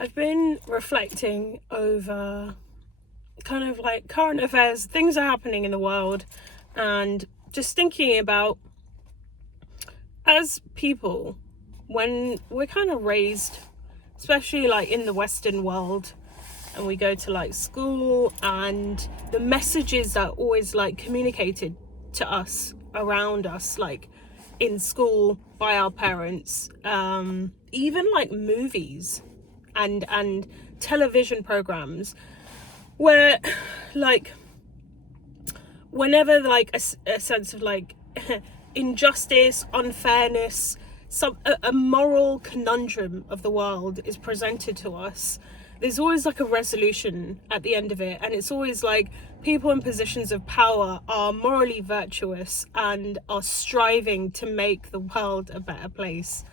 I've been reflecting over kind of like current affairs, things are happening in the world, and just thinking about, as people, when we're kind of raised, especially like in the Western world, and we go to like school, and the messages are always like communicated to us, around us, like in school by our parents, even like movies and television programs, where like whenever like a sense of like injustice, unfairness, a moral conundrum of the world is presented to us, there's always like a resolution at the end of it, and it's always like people in positions of power are morally virtuous and are striving to make the world a better place.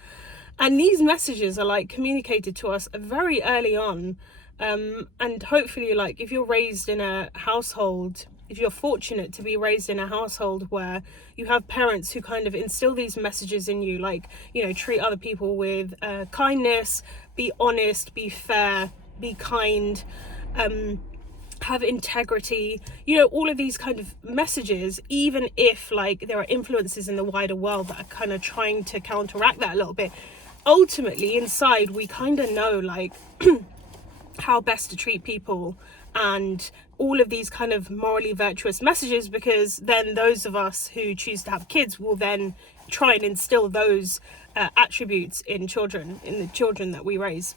And these messages are like communicated to us very early on, and hopefully, like, if you're raised in a household, if you're fortunate to be raised in a household where you have parents who kind of instill these messages in you, like, you know, treat other people with kindness, be honest, be fair, be kind, have integrity, you know, all of these kind of messages, even if like there are influences in the wider world that are kind of trying to counteract that a little bit, ultimately inside we kind of know like how best to treat people and all of these kind of morally virtuous messages, because then those of us who choose to have kids will then try and instill those attributes in the children that we raise.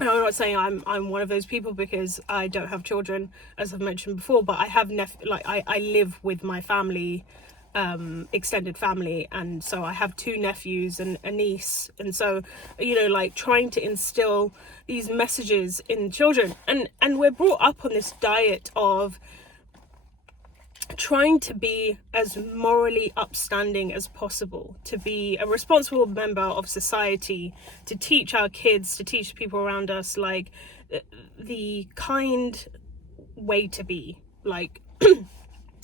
And I'm not saying I'm one of those people, because I don't have children, as I've mentioned before, but I have I live with my family, extended family, and so I have 2 nephews and a niece, and so, you know, like trying to instill these messages in children, and we're brought up on this diet of trying to be as morally upstanding as possible, to be a responsible member of society, to teach our kids, to teach people around us like the kind way to be, like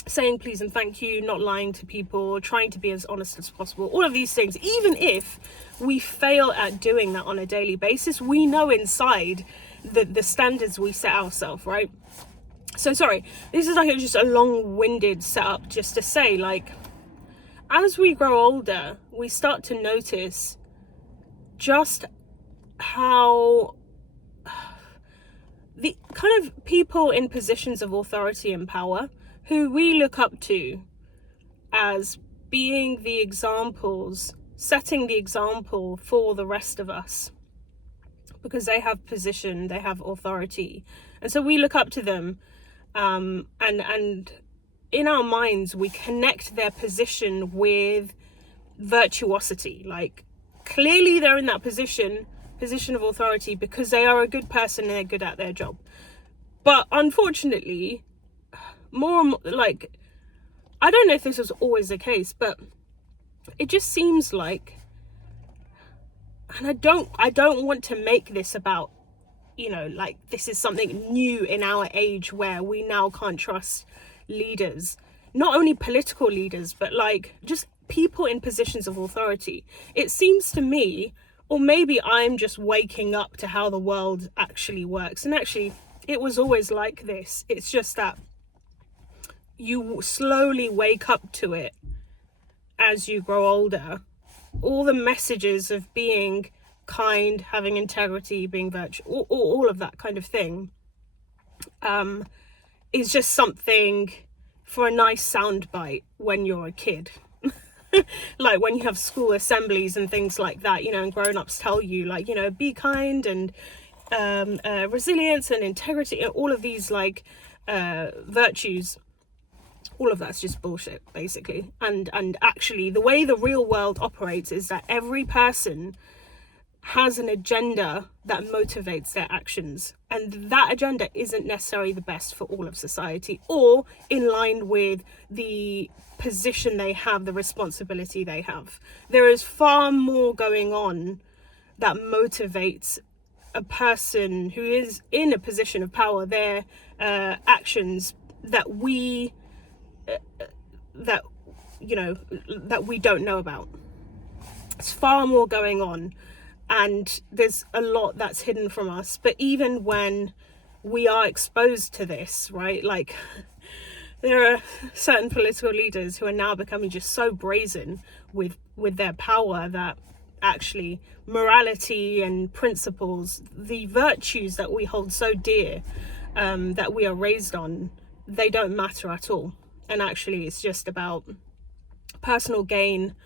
saying please and thank you, not lying to people, trying to be as honest as possible, all of these things. Even if we fail at doing that on a daily basis, we know inside the standards we set ourselves, right? So sorry, this is like just a long-winded setup just to say, like, as we grow older, we start to notice just how the kind of people in positions of authority and power who we look up to as being the examples, setting the example for the rest of us, because they have position, they have authority, and so we look up to them. And in our minds we connect their position with virtuosity, like clearly they're in that position of authority because they are a good person and they're good at their job. But unfortunately, more and more, like, I don't know if this was always the case, but it just seems like, and I don't want to make this about, you know, like this is something new in our age where we now can't trust leaders, not only political leaders, but like just people in positions of authority. It seems to me, or maybe I'm just waking up to how the world actually works, and actually it was always like this. It's just that you slowly wake up to it as you grow older. All the messages of being kind, having integrity, being virtuous, all of that kind of thing, is just something for a nice soundbite when you're a kid. Like when you have school assemblies and things like that, you know, and grown-ups tell you, like, you know, be kind and resilience and integrity, all of these like virtues. All of that's just bullshit, basically. And actually the way the real world operates is that every person has an agenda that motivates their actions, and that agenda isn't necessarily the best for all of society or in line with the position they have, the responsibility they have. There is far more going on that motivates a person who is in a position of power, their actions that we don't know about. It's far more going on. and there's a lot that's hidden from us. But even when we are exposed to this, right, like there are certain political leaders who are now becoming just so brazen with their power that actually morality and principles, the virtues that we hold so dear, that we are raised on, they don't matter at all. And actually it's just about personal gain,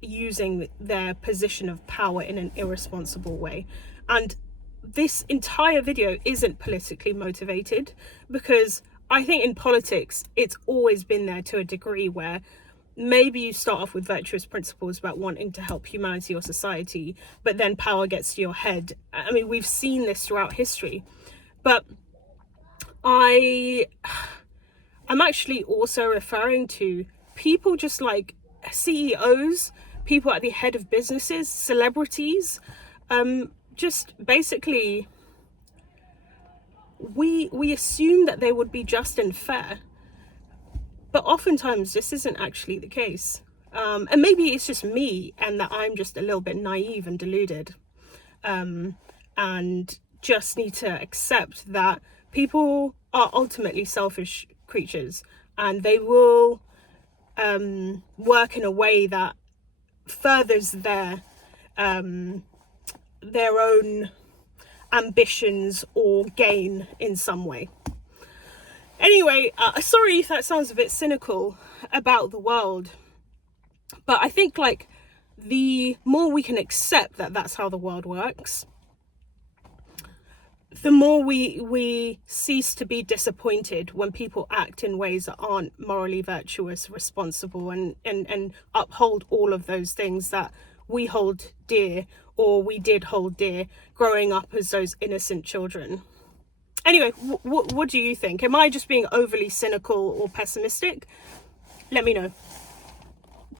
using their position of power in an irresponsible way. And this entire video isn't politically motivated, because I think in politics it's always been there to a degree where maybe you start off with virtuous principles about wanting to help humanity or society, but then power gets to your head. I mean, we've seen this throughout history. But I'm actually also referring to people just like CEOs, people at the head of businesses, celebrities, just basically we assume that they would be just and fair, but oftentimes this isn't actually the case. And maybe it's just me and that I'm just a little bit naive and deluded, and just need to accept that people are ultimately selfish creatures, and they will work in a way that furthers their own ambitions or gain in some way. Anyway, sorry if that sounds a bit cynical about the world, but I think like the more we can accept that that's how the world works, the more we cease to be disappointed when people act in ways that aren't morally virtuous, responsible, and uphold all of those things that we hold dear, or we did hold dear growing up as those innocent children. Anyway, what do you think? Am I just being overly cynical or pessimistic? Let me know.